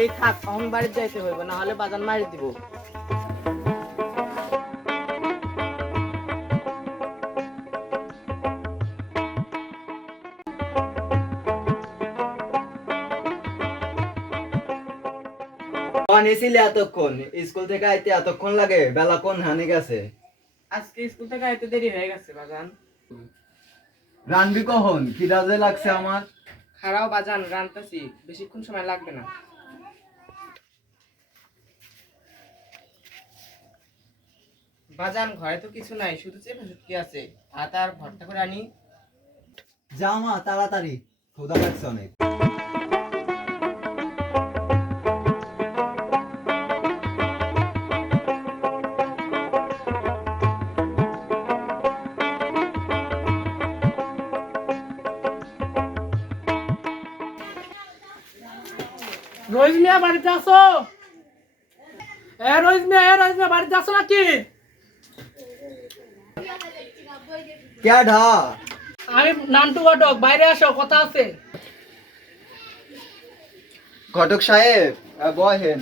এই থাক এখন বাড়িতে যাইতে হইব, না হলে বাজান মারি দিব। এসিলে এতক্ষণ স্কুল থেকে আইতে এতক্ষণ লাগে? বেলা কোন হানি গেছে? আজকে স্কুল থেকে আইতে দেরি হয়ে গেছে বাজান। রানবি কখন? কি রাজে লাগছে আমার। খারাও বাজান, রানতেছি, বেশিক্ষণ সময় লাগবে না। বাজান ঘরে তো কিছু নাই, শুধু চেপে শুটকি আছে। ভাত আর ভর্তা করে আনি। যা মা তাড়াতাড়ি, ক্ষুধা লাগছে অনেক। রইজ মিয়া বাড়িতে আসো? রইজ মিয়া বাড়িতে আসো নাকি? কে ঢা? আমি নান্টু ঘটক, বাইরে আসো, কথা আছে। ঘটক সাহেব বহেন।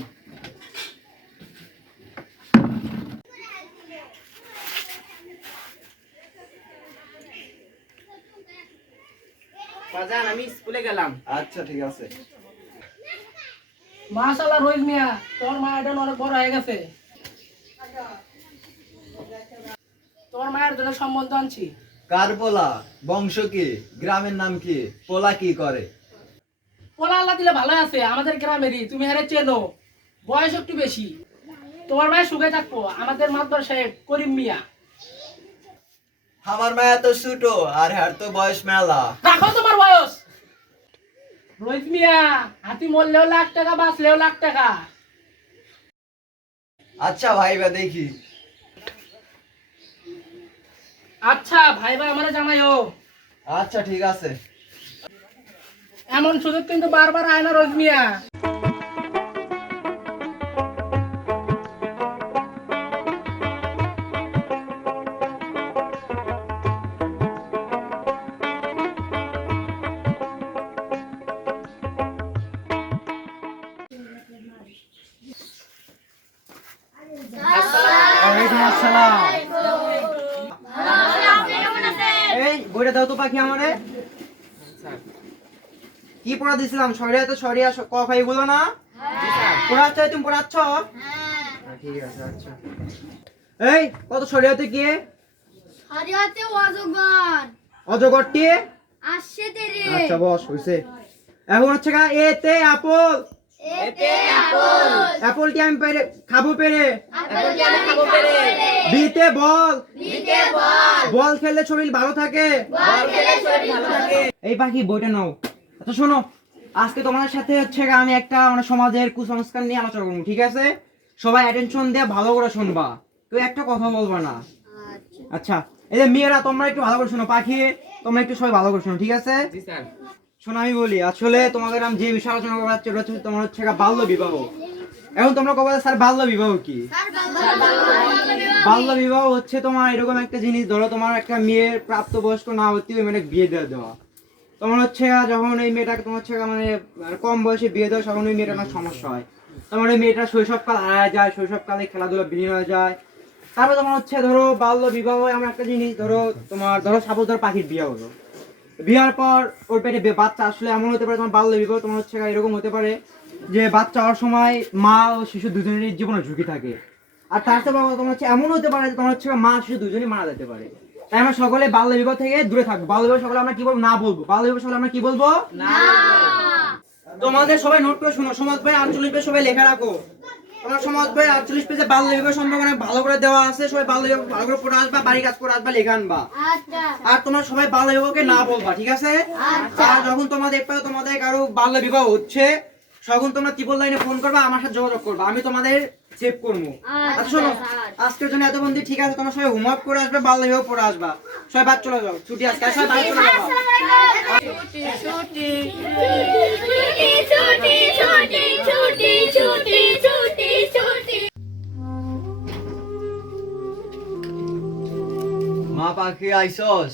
বাজান আমি স্কুলে গেলাম। আচ্ছা ঠিক আছে। মাশাআল্লাহ রইজ মিয়া, তোমার মায়ের জন্য অনেক বড় হয়ে গেছে। তোমার মায়ের জন্য সম্বন্ধ আনছি। কার পোলা? বংশ কি? গ্রামের নাম কি? পোলা কি করে? পোলা আল্লাহ দিলে ভালো আছে, আমাদের গ্রামেরই, তুমি হারে চেনো, বয়স একটু বেশি। তোমার মায়ের সুখে থাকবো, আমাদের মাতবার সাহেব করিম মিয়া। আমার মায়া তো ছোট আর হ্যার তো বয়স মেলা। রাখো তোমার বয়স। রোহিত মিয়া, হাতি মরলেও লাখ টাকা, বাঁচলেও লাখ টাকা। আচ্ছা ভাইবা দেখি। আচ্ছা ভাইবা আমারে জানাইও। আচ্ছা ঠিক আছে। এমন সুযোগ কিন্তু বারবার আয় না রোহিত মিয়া। ওয়ালাইকুম আসসালাম। এই বইটা দাও তো পাখি আমারে। কি পড়া দিছিলাম? সরিয়া তো সরিয়া ক খাই গুলো না? পড়াচ্ছ? তুমি পড়াচ্ছ? ঠিক আছে আচ্ছা। এই কত সরিয়াতে কি? হরিয়াতে অজগর অজগরটি? আসছে তেরে। আচ্ছা বস হইছে। এখন হচ্ছে গা এতে আপেল। এতে আপেল। আপেলটি আমি পেরে খাবো পেরে। আপেলকে আমি খাবো পেরে। বিতে বল। বিতে বল। বল খেললে শরীর ভালো থাকে। বল খেলে শরীর ভালো থাকে। এই পাখি বইটা নাও। আচ্ছা শোনো, আজকে তোমাদের সাথে হচ্ছে গা আমি একটা মানে সমাজের কুসংস্কার নিয়ে আলোচনা করবো, ঠিক আছে? সবাই অ্যাটেনশন দিয়ে ভালো করে শুনবা, কেউ একটা কথা বলবা না। আচ্ছা এই যে মেয়েরা তোমরা একটু ভালো করে শোনো, পাখি তোমরা একটু সবাই ভালো করে শোনো, ঠিক আছে? জি স্যার। শোনো আমি বলি, আসলে তোমাদের আমি যে বিষয়ে আলোচনা করবো সেটা হচ্ছে তোমার হচ্ছে গা বাল্য বিবাহ। এখন তোমরা কবে স্যার বাল্য বিবাহ কি? বাল্য বিবাহ হচ্ছে তোমার এরকম একটা জিনিস, ধরো তোমার একটা মেয়ের প্রাপ্তবয়স্ক না হতে মানে বিয়ে দিয়ে দেওয়া। তোমার হচ্ছে যখন এই মেয়েটাকে তোমার হচ্ছে মানে কম বয়সে বিয়ে দেওয়া, তখন ওই মেয়েটার অনেক সমস্যা হয়। তোমার ওই মেয়েটার শৈশবকাল হারায় যায়, শৈশবকালে খেলাধুলা বিলীন হয়ে যায়। তারপরে তোমার হচ্ছে ধরো বাল্য বিবাহ এমন একটা জিনিস, ধরো সাপোজ ধরো পাখির বিয়ে হলো, বিয়ার পর ওর পেটে বাচ্চা আসলে এমন হতে পারে তোমার বাল্য বিবাহ তোমার হচ্ছে এরকম হতে পারে যে বাচ্চা হওয়ার সময় মা ও শিশু দুজনেরই জীবনের ঝুঁকি থাকে। আর তার সাথে তোমার হচ্ছে এমন হতে পারে যে তোমার হচ্ছে মা শিশু দুজনেই মারা যেতে পারে। তাই আমরা সকলে বাল্য বিবাহ থেকে দূরে থাকবো। বাল্য বিবাহ সকলে আমরা কি বলবো? না বলবো। বাল্য বিবাহ সকলে আমরা কি বলবো? না। তোমাদের সবাই নোট করে শুনো, সমাজ ভাই 48 পেজ সবাই লেখা রাখো। তোমার সমাজ ভাই 48 পেজে বাল্য বিবাহ সম্পর্কে অনেক ভালো করে দেওয়া আছে। সবাই বাল্য বিবাহ ভালো করে পড়ে আসবা, বাড়ি কাজ করে আসবা, লেখা আনবা। আচ্ছা। আর তোমার সবাই বাল্য বিবাহকে না বলবা, ঠিক আছে? আর যখন তোমরা দেখবে তোমাদের কারো বাল্য বিবাহ হচ্ছে, তখন তোমরা ত্রিপল লাইনে ফোন করবা, আমার সাথে যোগাযোগ করবা, আমি তোমাদের সেভ করবো। আচ্ছা শোনো, আজকের জন্য এত বন্ধু, ঠিক আছে? তোমরা সবাই হোমওয়ার্ক করে আসবে, বাল্য বিবাহ পড়ে আসবা। সবাই বাদ চলে যাও, ছুটি আজকে, সবাই বাদ চলে যাবা। ছুটি ছুটি ছুটি ছুটি ছুটি ছুটি ছুটি ছুটি। মা পাখি আইসস,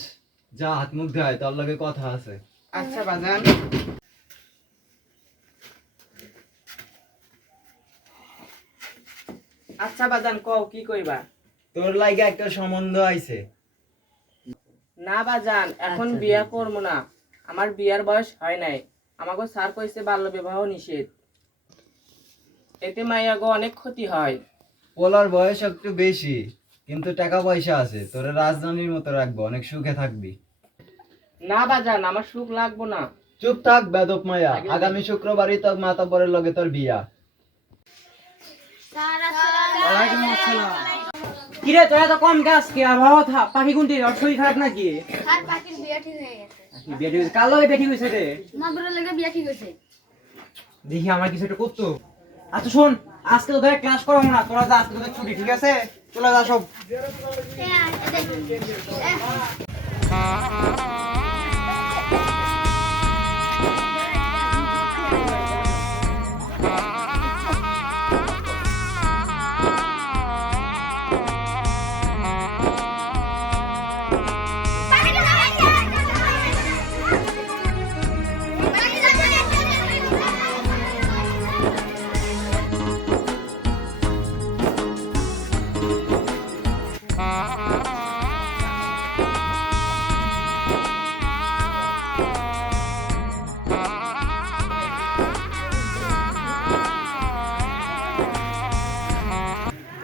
যা হাত মুখ ধোয়, তোর লগে কথা আছে। আচ্ছা বাজান। আচ্ছা বাজান কও কি কইবা? তোর লাগে একটা সম্বন্ধ আইছে। না বাজান এখন বিয়া করবো না, আমার বিয়ার বয়স হয় নাই। আমাকে স্যার কইছে বাল্য বিবাহ নিষেধ, এতে মাইয়াগো অনেক ক্ষতি হয়। পোলার বয়স একটু বেশি, কিন্তু টাকা পয়সা আছে, তোর রাজধানীর মতো রাখবো, অনেক সুখে থাকবি। না বাজান আমার সুখ লাগবো না। চুপ থাক বেদব মায়া, আগামী শুক্রবারই তোর মাতাব্বরের লগে তোর বিয়া। ওয়ালাইকুম আসসালাম। কিরে তোরা তো কম গাছ কি আবহাওয়া পাখি গুনতি শরীর খারাপ নাকি? আর পাখির বিয়া ঠিক হয়ে গেছে। বিয়া ঠিক কাল লগে বেঠি হইছে রে। মাদুরের লাগে বিয়া ঠিক হয়েছে। দেখি আমার কিছু একটা করতো। আচ্ছা শোন, আজকে তোদের ক্লাস করবো না, তোরা যা, আজকে তোদের ছুটি, ঠিক আছে? চলে যা সব।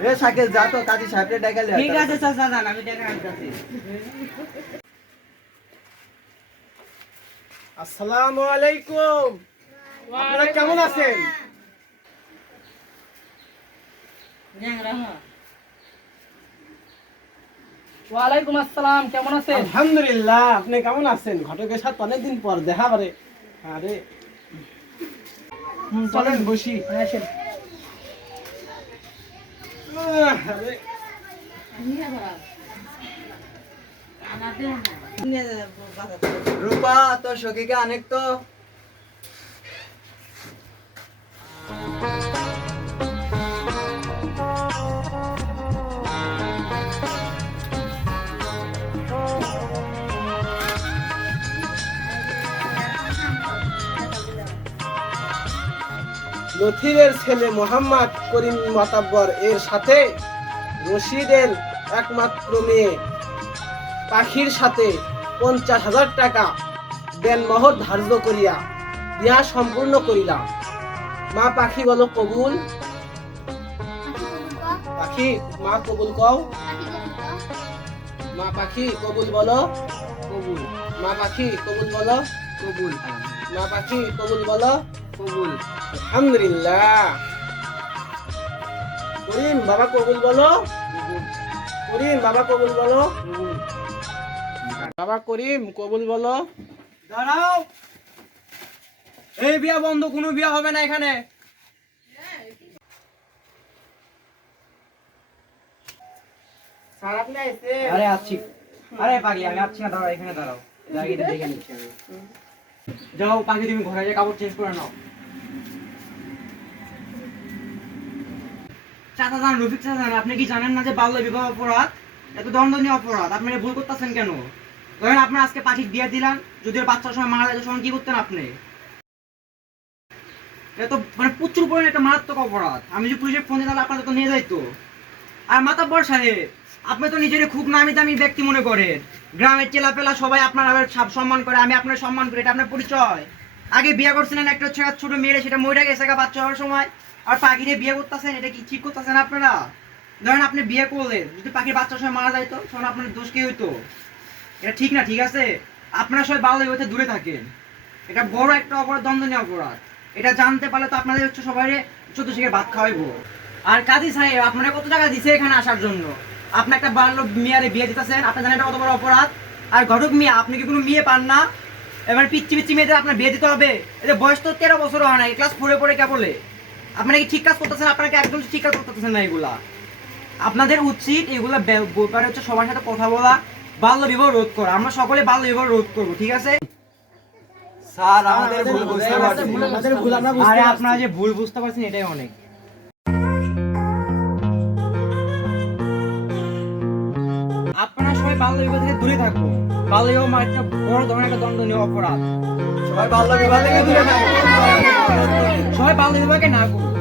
এ শাকিল যা তো কাজী সাহেবকে ডেকে লিয়া। ঠিক আছে চাচা যান, আমি ডেকে আনতাছি। আসসালামু আলাইকুম। আপনারা কেমন আছেন? ওয়ালাইকুম আসসালাম, কেমন আছেন? আলহামদুলিল্লাহ। আপনি কেমন আছেন? ঘটকের সাথে অনেকদিন পর দেখা করে। আরে চলেন বসি। আসেন। আরে রূপা তো সখীকে অনেক তো। লথিরের ছেলে মোহাম্মদ করিম মাতাব্বর এর সাথে রশিদের একমাত্র মেয়ে পাখির সাথে 50,000 টাকা দেনমোহর ধার্য করিয়া বিয়া সম্পূর্ণ করিলাম। মা পাখি বলো কবুল। পাখি মা কবুল কও। মা পাখি কবুল বলো। কবুল। মা পাখি কবুল বলো। কবুল। মা পাখি কবুল বলো। কবুল। আলহামদুলিল্লাহ। করিম বাবা কবুল বলো। করিম বাবা কবুল বলো। বাবা করিম কবুল বলো। দাঁড়াও, এই বিয়া বন্ধ, কোনো বিয়া হবে না এখানে। স্যার আপনি আইছেন? আরে আছি। আরে পাগলি আমি আছি না, দাঁড়াও এখানে দাঁড়াও, জায়গাটা দেখে নিচ্ছি আমি। যাও পাখি, তুমি ঘরে গিয়ে কাপড় চেঞ্জ করে নাও। চাচা জান, রফিক চাচা জান, আপনি কি জানেন না যে বাল্য বিবাহ অপরাধ, এত দণ্ডনীয় অপরাধ? আপনি ভুল করতেছেন কেন? ধরেন আপনার আজকে পাখি বিয়ে দিলেন, যদি ওর বাচ্চার সময় মারা যায় তখন কি করতেন আপনি? এটা তো মানে প্রচুর পরিমাণে একটা মারাত্মক অপরাধ। আমি যদি পুলিশের ফোন দিতাম আপনাদের তো নিয়ে যাইতো। আর মাতাব্বর সাহেব, আপনি তো নিজের খুব নামি দামি ব্যক্তি মনে করেন, গ্রামের চেলাপেলা সবাই আপনার সম্মান করে, আমি আপনার সম্মান করি, এটা আপনার পরিচয়। আগে বিয়ে করছিলেন একটা ছোট মেয়ে, সেটা মরে গেছে বাচ্চা হওয়ার সময়, আর পাখিরে বিয়ে করতেছেন, এটা কি ঠিক করতেছেন আপনারা? ধরেন আপনি বিয়ে করলেন, যদি পাখির বাচ্চার সময় মারা যাইতো তখন আপনার দোষ কি হইতো? এটা ঠিক না, ঠিক আছে? আপনারা সবাই বাল্য বিবাহে দূরে থাকেন, এটা বড় একটা অপরাধ, দণ্ডনীয় অপরাধ। এটা জানতে পারলে তো আপনাদের হচ্ছে সবাই 14 শিখে ভাত খাওয়াইবো। আর কাজী সাহেব, আপনারা কত টাকা দিছে এখানে আসার জন্য? আপনি একটা বাল্য মেয়ারে বিয়ে দিতেছেন, আপনি জানেন এটা কত বড় অপরাধ? আর ঘটক মিয়া, আপনি কি কোনো মেয়ে পান না? এবার পিচ্ছি পিচ্ছি মেয়েদের আপনার বিয়ে দিতে হবে? এদের বয়স তো 13 বছর হয় না, ক্লাস 4 পড়ে কে বলে? আপনারা কি ঠিক কাজ করতেছেন? আপনাকে একদম ঠিক কাজ করতেছেন না। এগুলা আপনাদের উচিত, এগুলা ব্যাপারে হচ্ছে সবার সাথে কথা বলা, বাল্য বিবাহ রোধ করা। আমরা সকলে বাল্য বিবাহ রোধ করবো, ঠিক আছে? স্যার আমাদের ভুল বুঝতে পারছি। আমাদের ভুল আমরা বুঝতে আরে পারছি। আপনারা যে ভুল বুঝতে পারছেন এটাই অনেক। আপনারা সবাই বাল্য বিবাহ থেকে দূরে থাকবো। বাল্য বিবাহ একটা বড় ধরনের একটা দণ্ডনীয় অপরাধ। সবাই বাল্য বিবাহ থেকে দূরে থাকবো, সবাই বাল্য বিবাহকে না করুন।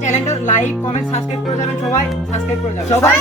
চ্যানেলটা লাইক কমেন্ট সাবস্ক্রাইব করে যাবেন, সবাই সাবস্ক্রাইব করে যাবেন। সবাই